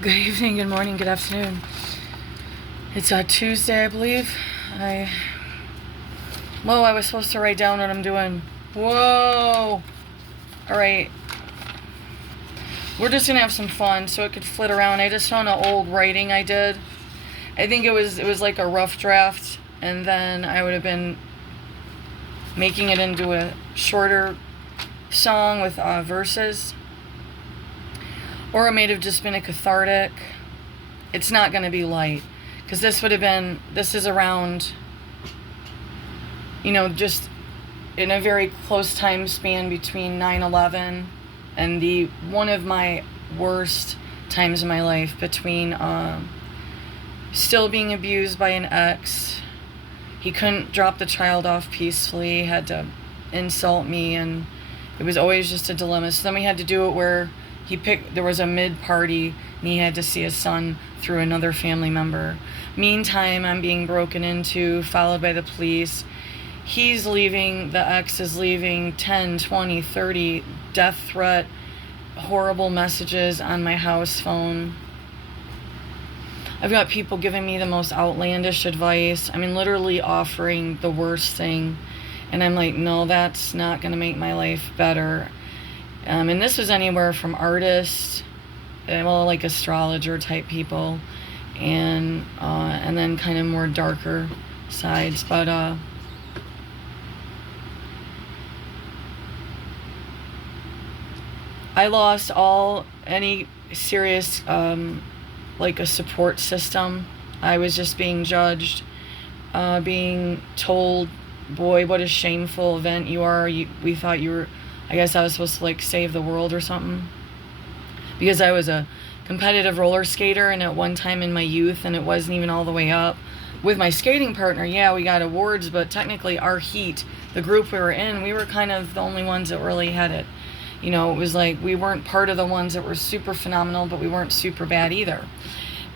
Good evening, good morning, good afternoon. It's Tuesday, I believe. Whoa, I was supposed to write down what I'm doing. Whoa! Alright. We're just gonna have some fun so it could flit around. I just found an old writing I did. I think it was like a rough draft, and then I would have been making it into a shorter song with verses. Or it may have just been a cathartic. It's not going to be light. Because this is around, just in a very close time span between 9/11 and the one of my worst times in my life, between still being abused by an ex. He couldn't drop the child off peacefully, had to insult me, and it was always just a dilemma. So then we had to do it where there was a mid-party, and he had to see his son through another family member. Meantime, I'm being broken into, followed by the police. He's leaving, the ex is leaving, 10, 20, 30 death threat, horrible messages on my house phone. I've got people giving me the most outlandish advice. I mean, literally offering the worst thing. And I'm like, no, that's not going to make my life better. And this was anywhere from artists, like astrologer type people, and then kind of more darker sides. But I lost any serious like a support system. I was just being judged, being told, boy, what a shameful event you are. We thought you were, I guess I was supposed to like save the world or something, because I was a competitive roller skater, and at one time in my youth, and it wasn't even all the way up with my skating partner. Yeah, we got awards, but technically our heat, the group we were in, we were kind of the only ones that really had it. It was like we weren't part of the ones that were super phenomenal, but we weren't super bad either.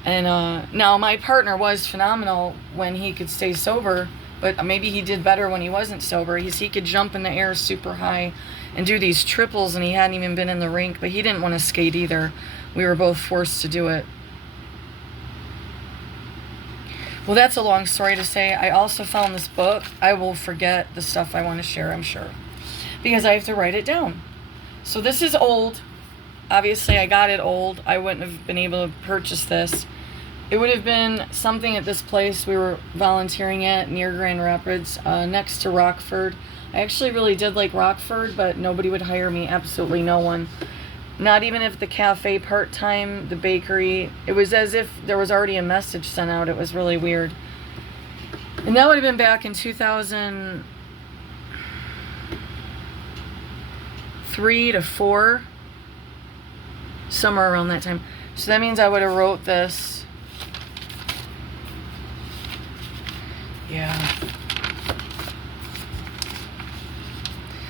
And now my partner was phenomenal when he could stay sober, but maybe he did better when he wasn't sober. He could jump in the air super high and do these triples, and he hadn't even been in the rink, but he didn't want to skate either. We were both forced to do it. Well, that's a long story to say. I also found this book. I will forget the stuff I want to share, I'm sure, because I have to write it down. So this is old. Obviously, I got it old. I wouldn't have been able to purchase this. It would have been something at this place we were volunteering at near Grand Rapids, next to Rockford. I actually really did like Rockford, but nobody would hire me. Absolutely no one. Not even if the cafe part-time, the bakery. It was as if there was already a message sent out. It was really weird. And that would have been back in 2003 to 4. Somewhere around that time. So that means I would have wrote this. Yeah.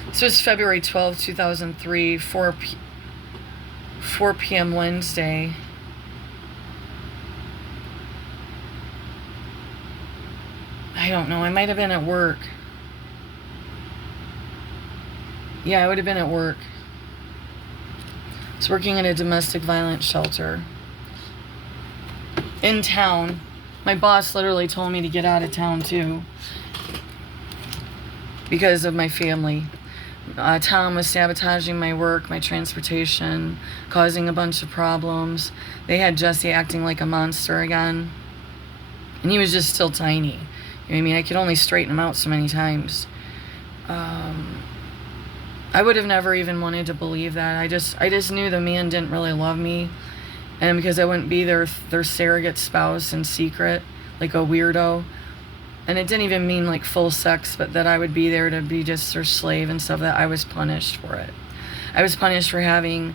This was February 12th, 2003, 4 p.m. Wednesday. I don't know. I might have been at work. Yeah, I would have been at work. I was working at a domestic violence shelter in town. My boss literally told me to get out of town too, because of my family. Tom was sabotaging my work, my transportation, causing a bunch of problems. They had Jesse acting like a monster again. And he was just still tiny. You know what I mean? I could only straighten him out so many times. I would have never even wanted to believe that. I just knew the man didn't really love me. And because I wouldn't be their surrogate spouse in secret, like a weirdo. And it didn't even mean like full sex, but that I would be there to be just their slave and stuff, that I was punished for it. I was punished for having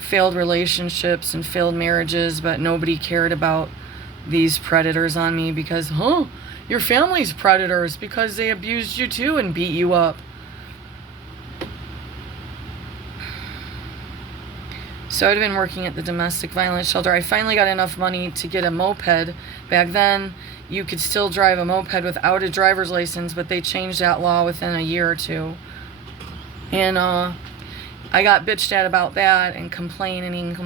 failed relationships and failed marriages, but nobody cared about these predators on me because, your family's predators because they abused you too and beat you up. So I'd been working at the domestic violence shelter. I finally got enough money to get a moped. Back then, you could still drive a moped without a driver's license, but they changed that law within a year or two. And I got bitched at about that and complaining.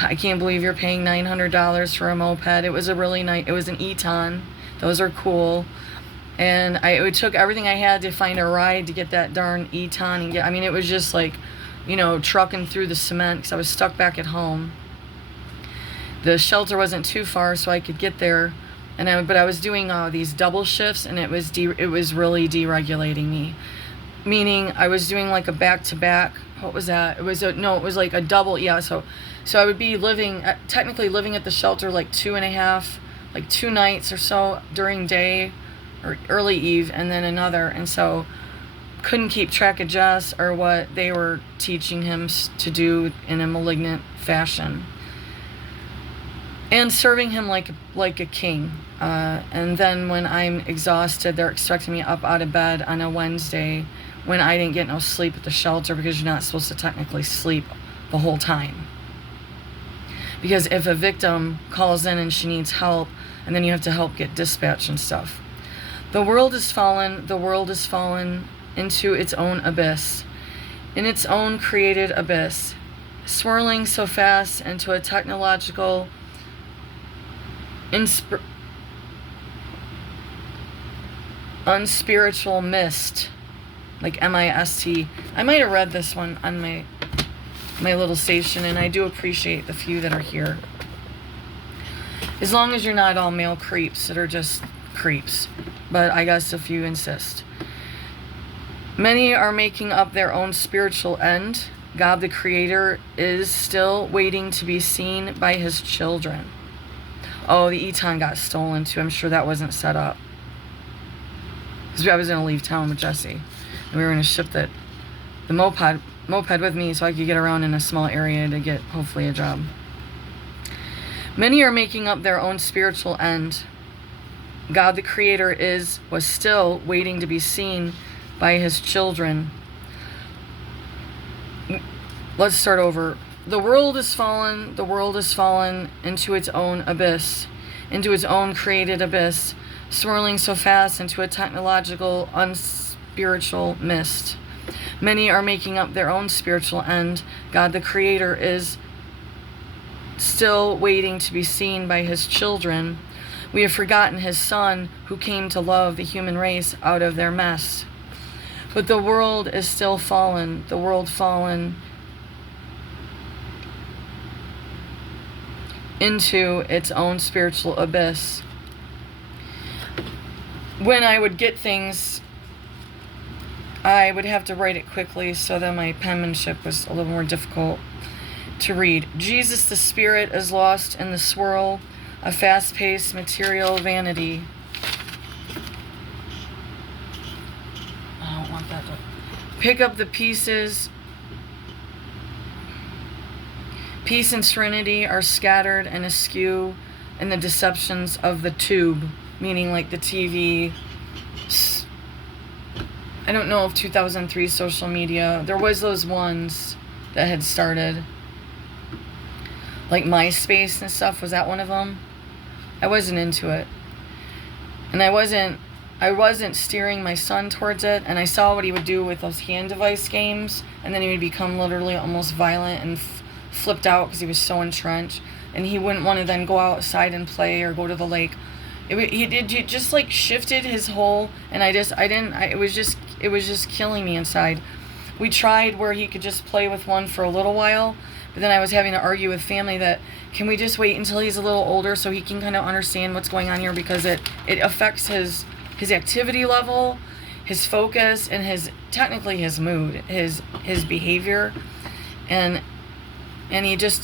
I can't believe you're paying $900 for a moped. It was a really nice, it was an Eton. Those are cool. And it took everything I had to find a ride to get that darn Eton and it was just like, trucking through the cement because I was stuck back at home. The shelter wasn't too far, so I could get there. But I was doing these double shifts, and it was really deregulating me. Meaning I was doing like a back-to-back. What was that? It was like a double. Yeah. So I would be technically living at the shelter like 2 nights or so during day or early eve, and then another. And so couldn't keep track of Jess or what they were teaching him to do in a malignant fashion. And serving him like a king. And then when I'm exhausted, they're expecting me up out of bed on a Wednesday when I didn't get no sleep at the shelter, because you're not supposed to technically sleep the whole time. Because if a victim calls in and she needs help, and then you have to help get dispatch and stuff. The world is fallen into its own abyss, in its own created abyss, swirling so fast into a technological unspiritual mist, like M-I-S-T. I might have read this one on my little station, and I do appreciate the few that are here. As long as you're not all male creeps that are just creeps, but I guess if you insist. Many are making up their own spiritual end. God the Creator is still waiting to be seen by His children. Oh, the Eton got stolen too. I'm sure that wasn't set up. Because I was going to leave town with Jesse. And we were going to ship the moped with me so I could get around in a small area to get, hopefully, a job. Many are making up their own spiritual end. God the Creator was still waiting to be seen by His children. Let's start over. The world is fallen into its own abyss, into its own created abyss, swirling so fast into a technological, unspiritual mist. Many are making up their own spiritual end. God the Creator is still waiting to be seen by His children. We have forgotten His Son, who came to love the human race out of their mess. But the world is still fallen, the world fallen into its own spiritual abyss. When I would get things, I would have to write it quickly so that my penmanship was a little more difficult to read. Jesus the Spirit is lost in the swirl of fast-paced material vanity. I don't want that to pick up the pieces. Peace and serenity are scattered and askew in the deceptions of the tube, meaning like the TV. I don't know if 2003 social media, there was those ones that had started, like MySpace and stuff. Was that one of them? I wasn't into it, and I wasn't steering my son towards it. And I saw what he would do with those hand device games, and then he would become literally almost violent and flipped out because he was so entrenched, and he wouldn't want to then go outside and play or go to the lake. It just like shifted his whole, and it was just killing me inside. We tried where he could just play with one for a little while, but then I was having to argue with family that, can we just wait until he's a little older so he can kind of understand what's going on here, because it affects his activity level, his focus, and technically his mood, his behavior, and he just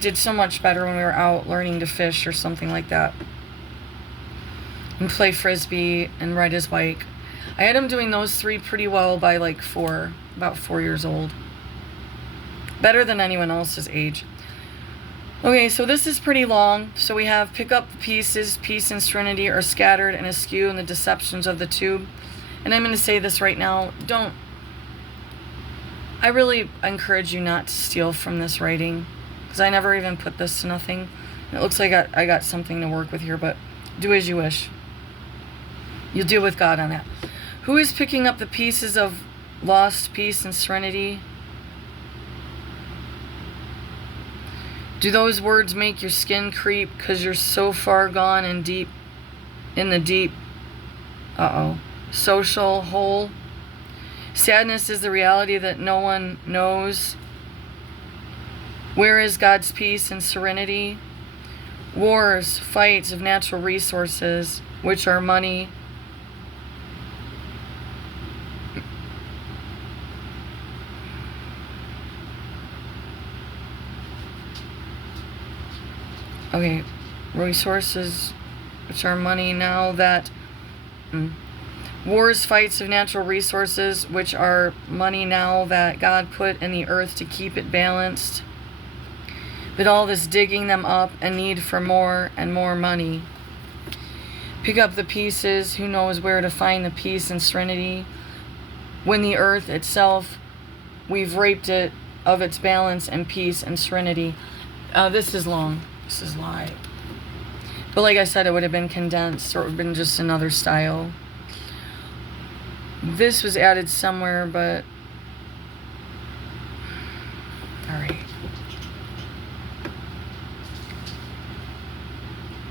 did so much better when we were out learning to fish or something like that, and play frisbee and ride his bike. I had him doing those three pretty well by like about 4 years old. Better than anyone else's age. Okay, so this is pretty long. So we have pick up the pieces, peace and serenity are scattered and askew in the deceptions of the tube. And I'm going to say this right now. I really encourage you not to steal from this writing, because I never even put this to nothing. It looks like I got something to work with here, but do as you wish. You'll deal with God on that. Who is picking up the pieces of lost peace and serenity. Do those words make your skin creep because you're so far gone and deep in the deep social hole? Sadness is the reality that no one knows. Where is God's peace and serenity? Wars, fights of natural resources, which are money. Okay, resources, which are money now that... Wars, fights of natural resources, which are money now that God put in the earth to keep it balanced. But all this digging them up and need for more and more money. Pick up the pieces, who knows where to find the peace and serenity? When the earth itself, we've raped it of its balance and peace and serenity. This is long. This is live. But like I said, it would have been condensed, or it would have been just another style. This was added somewhere, but... Alright.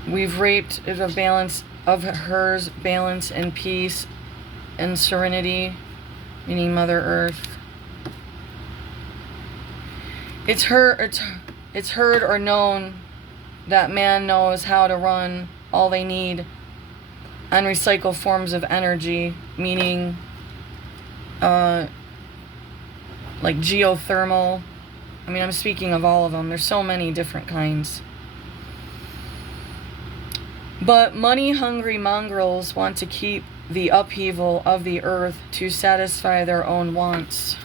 We've raped the balance of hers, balance and peace and serenity, meaning Mother Earth. It's heard or known that man knows how to run all they need on recycled forms of energy, meaning like geothermal. I mean, I'm speaking of all of them. There's so many different kinds. But money-hungry mongrels want to keep the upheaval of the earth to satisfy their own wants.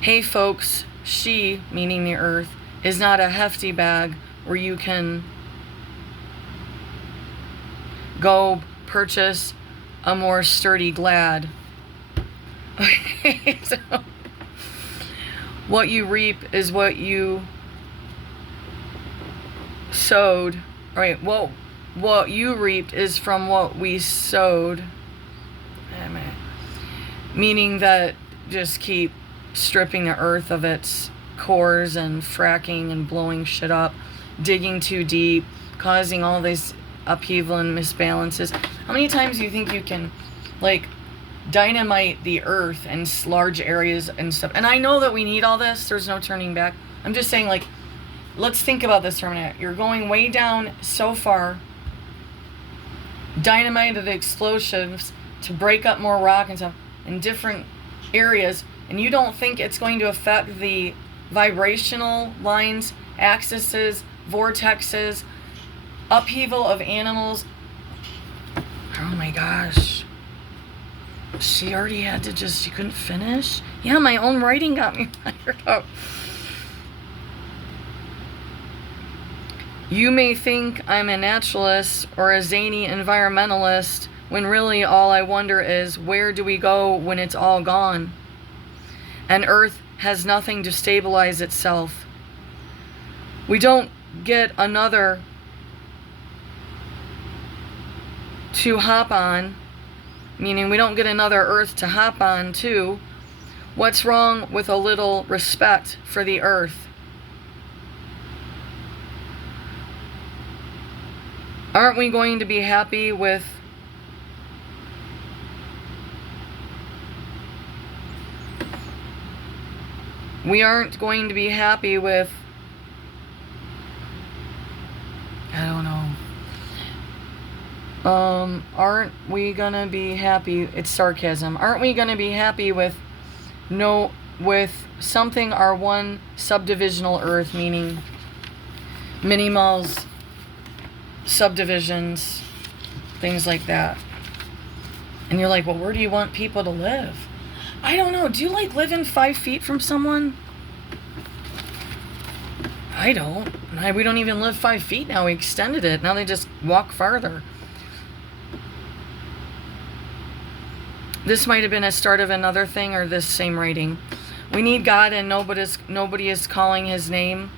Hey folks, she, meaning the earth, is not a hefty bag where you can go purchase a more sturdy glad. Okay, so what you reap is what you sowed. All right, what you reaped is from what we sowed. Meaning that just keep stripping the earth of its cores and fracking and blowing shit up, digging too deep, causing all this upheaval and misbalances. How many times do you think you can, like, dynamite the earth and large areas and stuff? And I know that we need all this. There's no turning back. I'm just saying, like, let's think about this for a minute. You're going way down so far, dynamited explosives to break up more rock and stuff in different areas, and you don't think it's going to affect the vibrational lines, axes, vortexes, upheaval of animals. Oh my gosh. She already had to she couldn't finish? Yeah, my own writing got me fired up. You may think I'm a naturalist or a zany environmentalist, when really all I wonder is, where do we go when it's all gone? And Earth has nothing to stabilize itself. We don't get another to hop on, meaning we don't get another Earth to hop on to. What's wrong with a little respect for the Earth? Aren't we going to be happy with I don't know. Aren't we gonna be happy? It's sarcasm. Aren't we gonna be happy with something our one subdivisional Earth, meaning mini malls, subdivisions, things like that? And you're like, well, where do you want people to live? I don't know. Do you like living 5 feet from someone? I don't. We don't even live 5 feet now. We extended it. Now they just walk farther. This might have been a start of another thing, or this same writing. We need God and nobody is calling his name.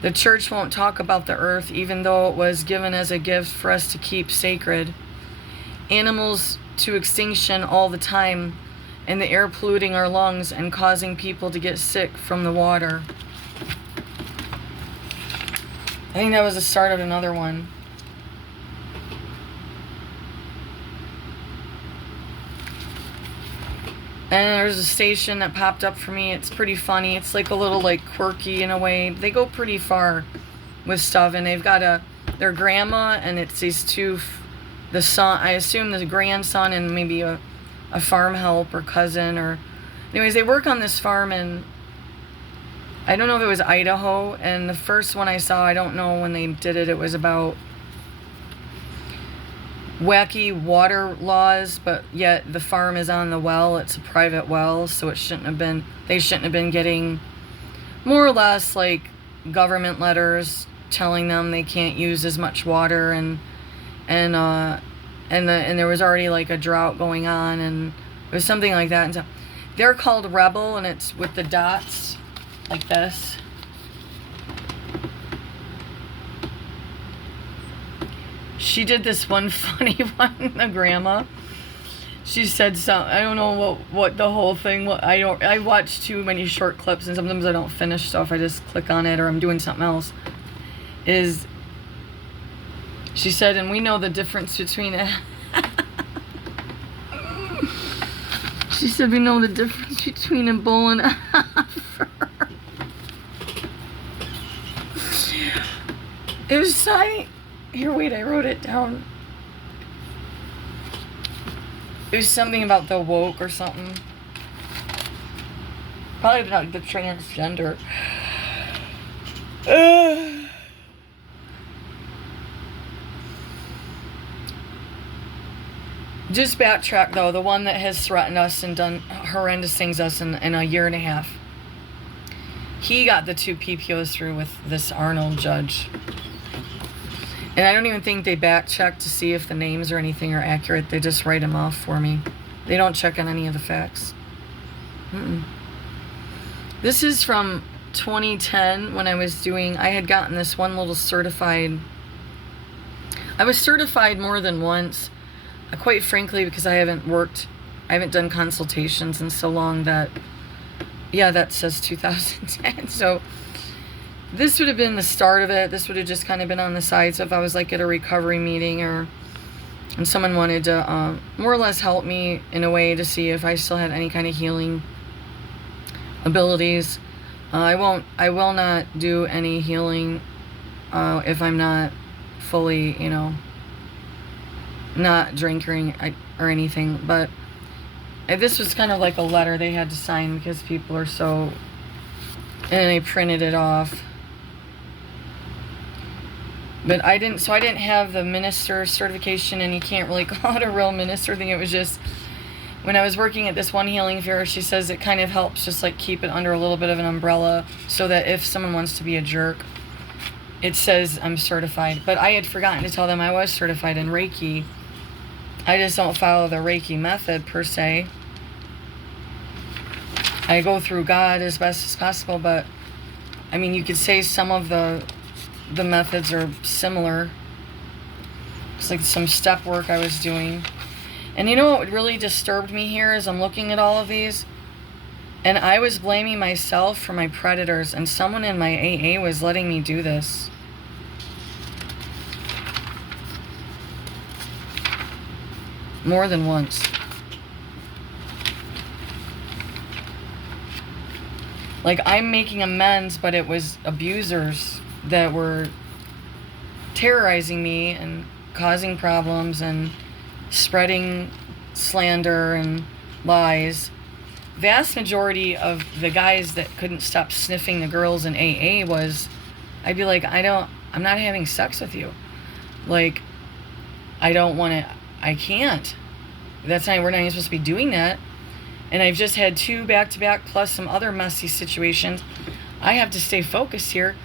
The church won't talk about the earth, even though it was given as a gift for us to keep sacred. Animals to extinction all the time, and the air polluting our lungs and causing people to get sick from the water. I think that was the start of another one. And there's a station that popped up for me. It's pretty funny. It's like a little like quirky in a way. They go pretty far with stuff, and they've got their grandma, and it's these two, the son, I assume the grandson, and maybe a farm help or cousin, or anyways, they work on this farm, and I don't know if it was Idaho. And the first one I saw, I don't know when they did it, it was about wacky water laws, but yet the farm is on the well. It's a private well, so they shouldn't have been getting more or less like government letters telling them they can't use as much water, and there was already like a drought going on, and it was something like that. And so they're called Rebel, and it's with the dots like this. She did this one funny one, the grandma. She said something, I don't know what the whole thing, I watch too many short clips, and sometimes I don't finish stuff. I just click on it, or I'm doing something else. She said, and we know the difference between it. She said, we know the difference between a bull and a heifer. It was funny. Here, wait, I wrote it down. It was something about the woke or something. Probably not the transgender. Just backtrack, though. The one that has threatened us and done horrendous things to us in a year and a half. He got the 2 PPOs through with this Arnold judge. And I don't even think they back-check to see if the names or anything are accurate. They just write them off for me. They don't check on any of the facts. This is from 2010 when I had gotten this one little certified. I was certified more than once, quite frankly, because I haven't done consultations in so long that, yeah, that says 2010. So this would have been the start of it. This would have just kind of been on the side. So if I was like at a recovery meeting, and someone wanted to more or less help me in a way to see if I still had any kind of healing abilities, I will not do any healing if I'm not fully, not drinking or anything. But this was kind of like a letter they had to sign because people are so, and they printed it off. But I didn't have the minister certification, and you can't really call it a real minister thing. It was just, when I was working at this one healing fair, she says it kind of helps just like keep it under a little bit of an umbrella so that if someone wants to be a jerk, it says I'm certified. But I had forgotten to tell them I was certified in Reiki. I just don't follow the Reiki method per se. I go through God as best as possible, but I mean, you could say some of the methods are similar. It's like some step work I was doing. And you know what really disturbed me here is I'm looking at all of these, and I was blaming myself for my predators, and someone in my AA was letting me do this. More than once. Like, I'm making amends, but it was abusers that were terrorizing me and causing problems and spreading slander and lies. Vast majority of the guys that couldn't stop sniffing the girls in AA was, I'd be like, I'm not having sex with you. Like, I can't. We're not even supposed to be doing that. And I've just had 2 back-to-back plus some other messy situations. I have to stay focused here.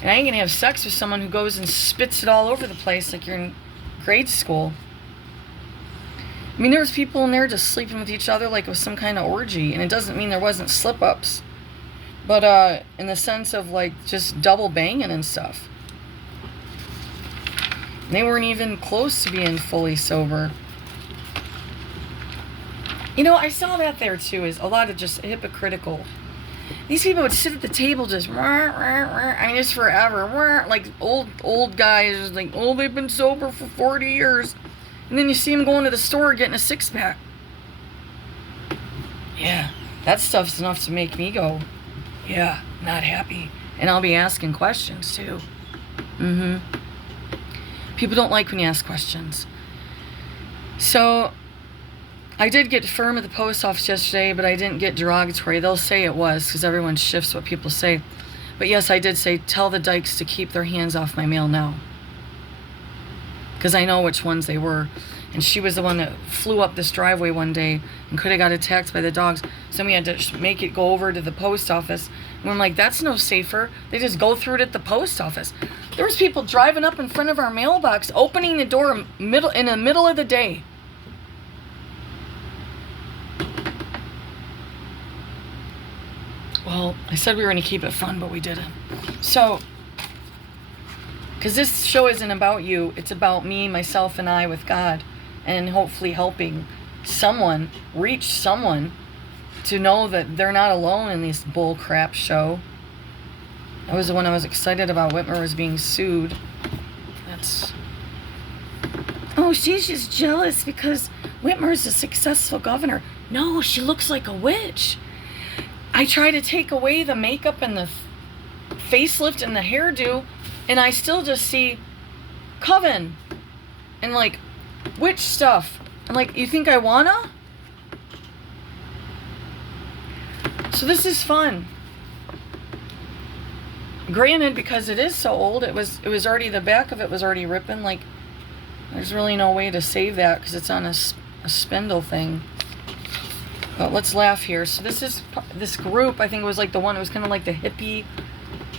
And I ain't gonna have sex with someone who goes and spits it all over the place like you're in grade school. I mean, there was people in there just sleeping with each other like it was some kind of orgy. And it doesn't mean there wasn't slip-ups. But in the sense of like just double banging and stuff. They weren't even close to being fully sober. You know, I saw that there too, is a lot of just hypocritical. These people would sit at the table just, I mean, just forever, like old guys, like, oh, they've been sober for 40 years. And then you see them going to the store getting a six-pack. Yeah, that stuff's enough to make me go, yeah, not happy. And I'll be asking questions too. People don't like when you ask questions. So I did get firm at the post office yesterday, but I didn't get derogatory. They'll say it was, because everyone shifts what people say. But yes, I did say, tell the dykes to keep their hands off my mail now. Because I know which ones they were. And she was the one that flew up this driveway one day and could have got attacked by the dogs. So we had to make it go over to the post office. And I'm like, that's no safer. They just go through it at the post office. There was people driving up in front of our mailbox, opening the door in the middle of the day. Well, I said we were going to keep it fun, but we didn't. So, because this show isn't about you, it's about me, myself, and I with God, and hopefully helping someone, reach someone, to know that they're not alone in this bull crap show. That was the one I was excited about. Whitmer was being sued. Oh, she's just jealous because Whitmer's a successful governor. No, she looks like a witch. I try to take away the makeup and the facelift and the hairdo, and I still just see coven and like witch stuff. I'm like, you think I wanna? So this is fun. Granted, because it is so old, it was already, the back of it was already ripping. Like, there's really no way to save that because it's on a spindle thing. But let's laugh here. So this group, I think it was like the one, it was kind of like the hippie,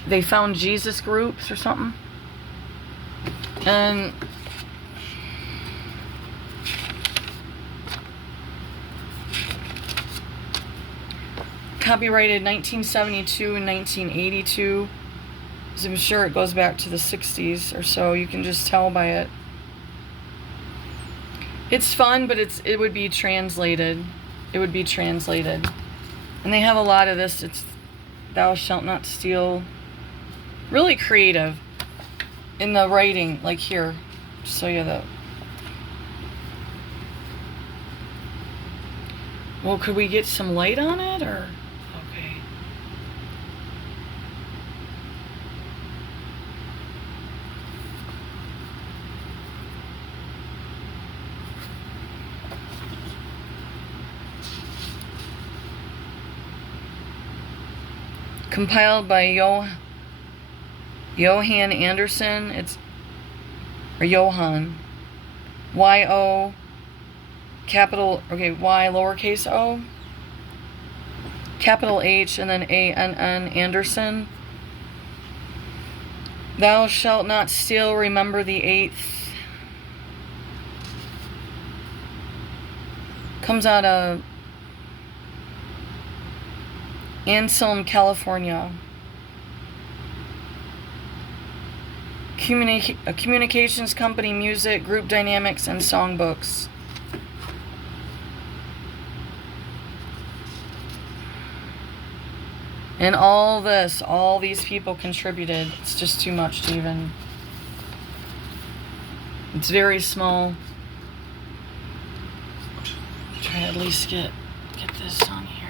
they found Jesus groups or something. And copyrighted 1972 and 1982. So I'm sure it goes back to the 60s or so. You can just tell by it. It's fun, but it would be translated. It would be translated. And they have a lot of this. It's thou shalt not steal. Really creative in the writing. Like here, just show you the. Well, could we get some light on it or? Okay. Compiled by Johan Anderson. Or Johan. Y-O capital, okay, Y lowercase o, capital H, and then A-N-N, Anderson. Thou shalt not steal, remember the 8th. Comes out of Anselm, California. A communications company, music, group dynamics, and songbooks. And all these people contributed. It's just too much to even. It's very small. Try to at least get this on here.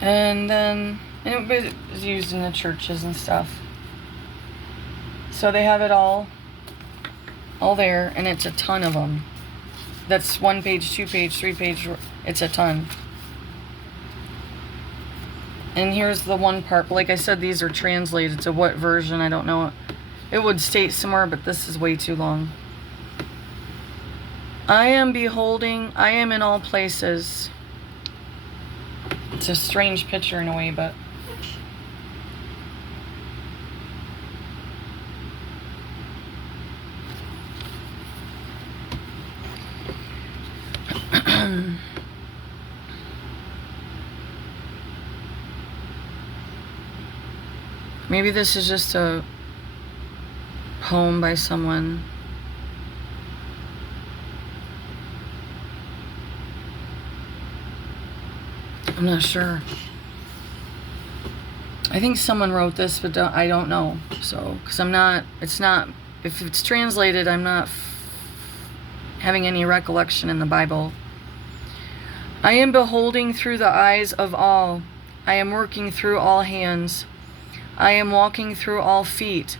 And then it was used in the churches and stuff. So they have it all there, and it's a ton of them. That's 1 page, 2 page, 3 page, it's a ton. And here's the one part, like I said, these are translated to what version, I don't know. It would state somewhere, but this is way too long. I am beholding, I am in all places. It's a strange picture in a way, but Maybe this is just a poem by someone. I'm not sure. I think someone wrote this, but I don't know. So, because if it's translated, I'm not having any recollection in the Bible. I am beholding through the eyes of all. I am working through all hands. I am walking through all feet.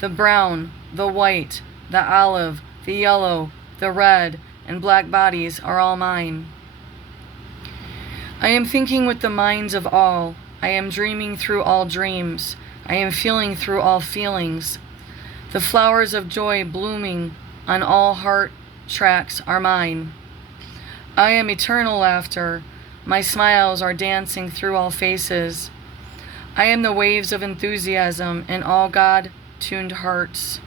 The brown, the white, the olive, the yellow, the red, and black bodies are all mine. I am thinking with the minds of all. I am dreaming through all dreams. I am feeling through all feelings. The flowers of joy blooming on all heart tracks are mine. I am eternal laughter. My smiles are dancing through all faces. I am the waves of enthusiasm in all God-tuned hearts.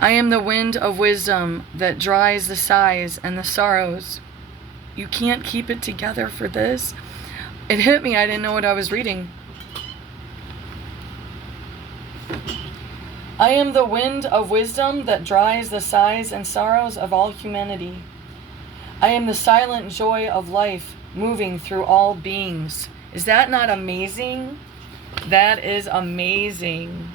I am the wind of wisdom that dries the sighs and the sorrows. You can't keep it together for this. It hit me. I didn't know what I was reading. I am the wind of wisdom that dries the sighs and sorrows of all humanity. I am the silent joy of life moving through all beings. Is that not amazing? That is amazing.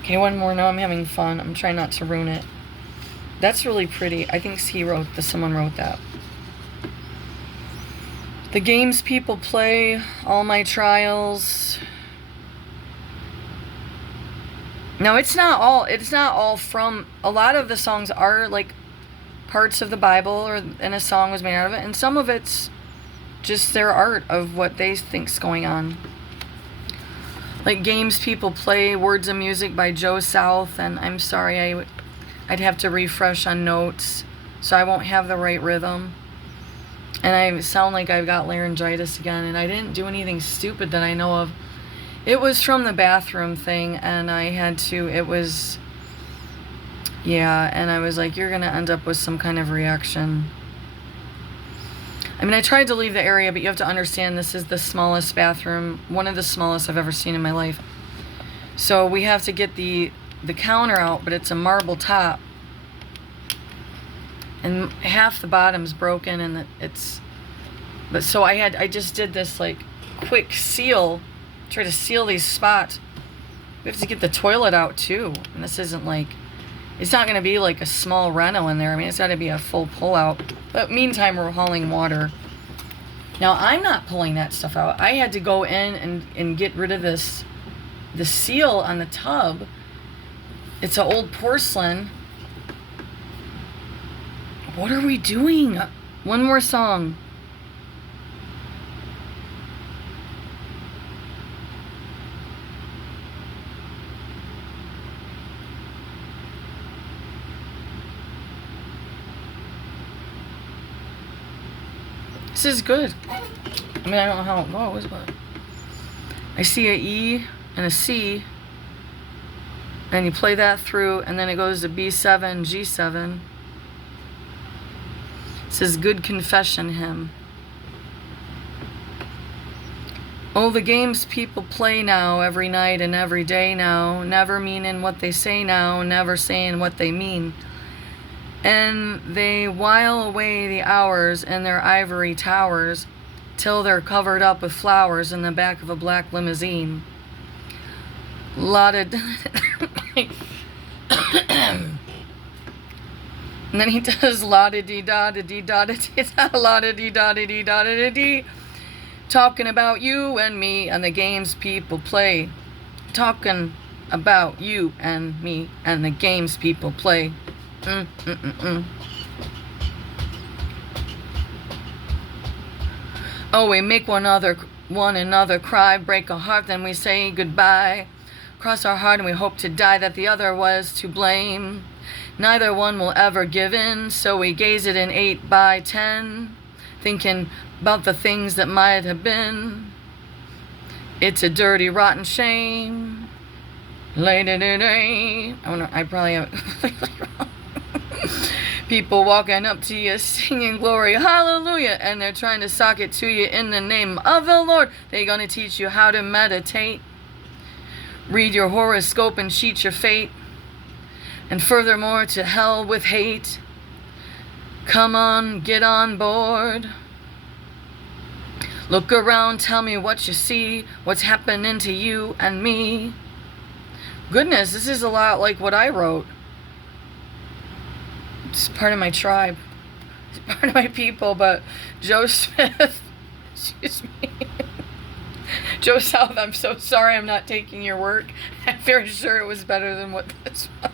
Okay, one more. Now I'm having fun. I'm trying not to ruin it. That's really pretty. I think someone wrote that. The games people play, all my trials. Now it's not all from, a lot of the songs are like parts of the Bible and a song was made out of it, and some of it's just their art of what they think's going on. Like Games People Play, Words of Music by Joe South, and I'm sorry, I'd have to refresh on notes, so I won't have the right rhythm. And I sound like I've got laryngitis again, and I didn't do anything stupid that I know of. It was from the bathroom thing, and and I was like, you're gonna end up with some kind of reaction. I mean, I tried to leave the area, but you have to understand this is the smallest bathroom, one of the smallest I've ever seen in my life. So we have to get the counter out, but it's a marble top. And half the bottom's broken, and so I just did this like quick seal, try to seal these spots. We have to get the toilet out too, and this isn't like, it's not going to be like a small reno in there. I mean, it's got to be a full pull out. But meantime, we're hauling water. Now, I'm not pulling that stuff out. I had to go in and get rid of the seal on the tub. It's an old porcelain. What are we doing? One more song. This is good. I mean, I don't know how it goes, but I see a E and a C, and you play that through, and then it goes to B7, G7. It says Good Confession Hymn. Oh, the games people play now every night and every day now, never meaning what they say now, never saying what they mean. And they while away the hours in their ivory towers till they're covered up with flowers in the back of a black limousine. And then he does la-da-dee-da-da-dee-da-da-dee, la-da-dee-da-da-dee-da-da-dee, talking about you and me and the games people play. Talking about you and me and the games people play. Oh, we make one another cry, break a heart, then we say goodbye. Cross our heart and we hope to die that the other was to blame. Neither one will ever give in, so we gaze at an 8 by 10, thinking about the things that might have been. It's a dirty, rotten shame. I probably have people walking up to you singing glory, hallelujah, and they're trying to sock it to you in the name of the Lord. They're going to teach you how to meditate, read your horoscope and cheat your fate, and furthermore, to hell with hate. Come on, get on board. Look around, tell me what you see, what's happening to you and me. Goodness, this is a lot like what I wrote. It's part of my tribe. It's part of my people, but Joe Smith, excuse me. Joe South, I'm so sorry I'm not taking your work. I'm very sure it was better than what this was.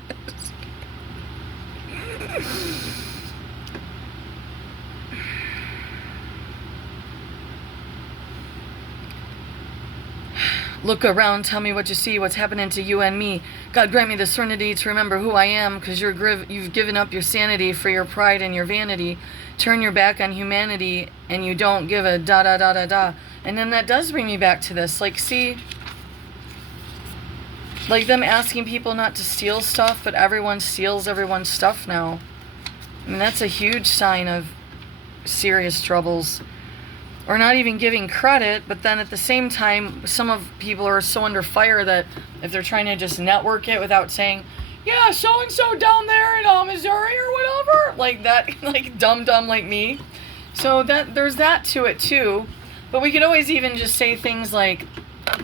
Look around, tell me what you see, what's happening to you and me. God grant me the serenity to remember who I am, because you've given up your sanity for your pride and your vanity. Turn your back on humanity, and you don't give a da-da-da-da-da. And then that does bring me back to this. Like, see, like them asking people not to steal stuff, but everyone steals everyone's stuff now. I mean, that's a huge sign of serious troubles. Or not even giving credit, but then at the same time, some of people are so under fire that if they're trying to just network it without saying, yeah, so-and-so down there in Missouri or whatever, like that, like dumb like me. So that there's that to it too. But we could always even just say things like,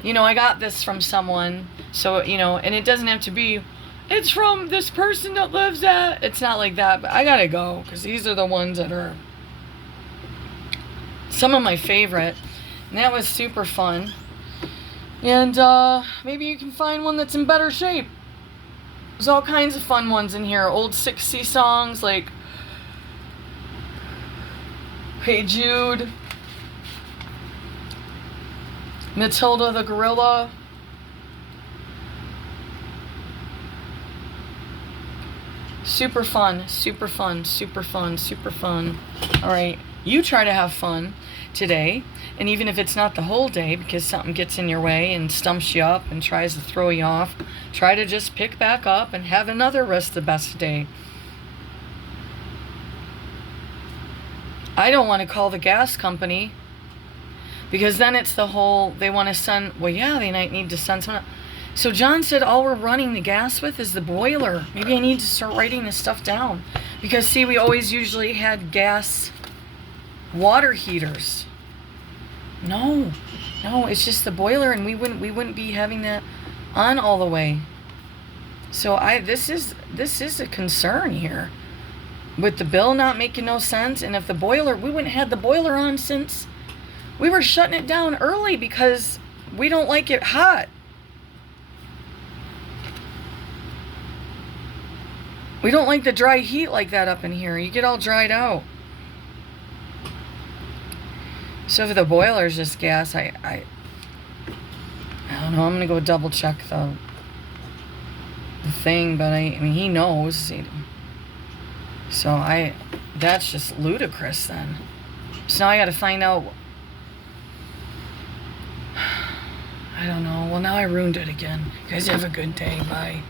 you know, I got this from someone, so, you know, and it doesn't have to be, it's from this person that lives at, it's not like that, but I gotta go, because these are the ones that are some of my favorite, and that was super fun. And maybe you can find one that's in better shape. There's all kinds of fun ones in here. Old 60 songs like Hey Jude, Matilda the Gorilla. Super fun, super fun, super fun, super fun. All right. You try to have fun today, and even if it's not the whole day because something gets in your way and stumps you up and tries to throw you off, try to just pick back up and have another rest the best day. I don't want to call the gas company because then it's the whole, they want to send, well, yeah, they might need to send someone. So John said all we're running the gas with is the boiler. Maybe I need to start writing this stuff down because, see, we always usually had gas water heaters. No, it's just the boiler, and we wouldn't be having that on all the way. So this is a concern here with the bill not making no sense. And if the boiler, we wouldn't have the boiler on since we were shutting it down early because we don't like it hot. We don't like the dry heat like that up in here. You get all dried out. So if the boiler's just gas, I don't know. I'm gonna go double check the thing, but I mean he knows. So that's just ludicrous then. So now I got to find out. I don't know. Well, now I ruined it again. You guys have a good day. Bye.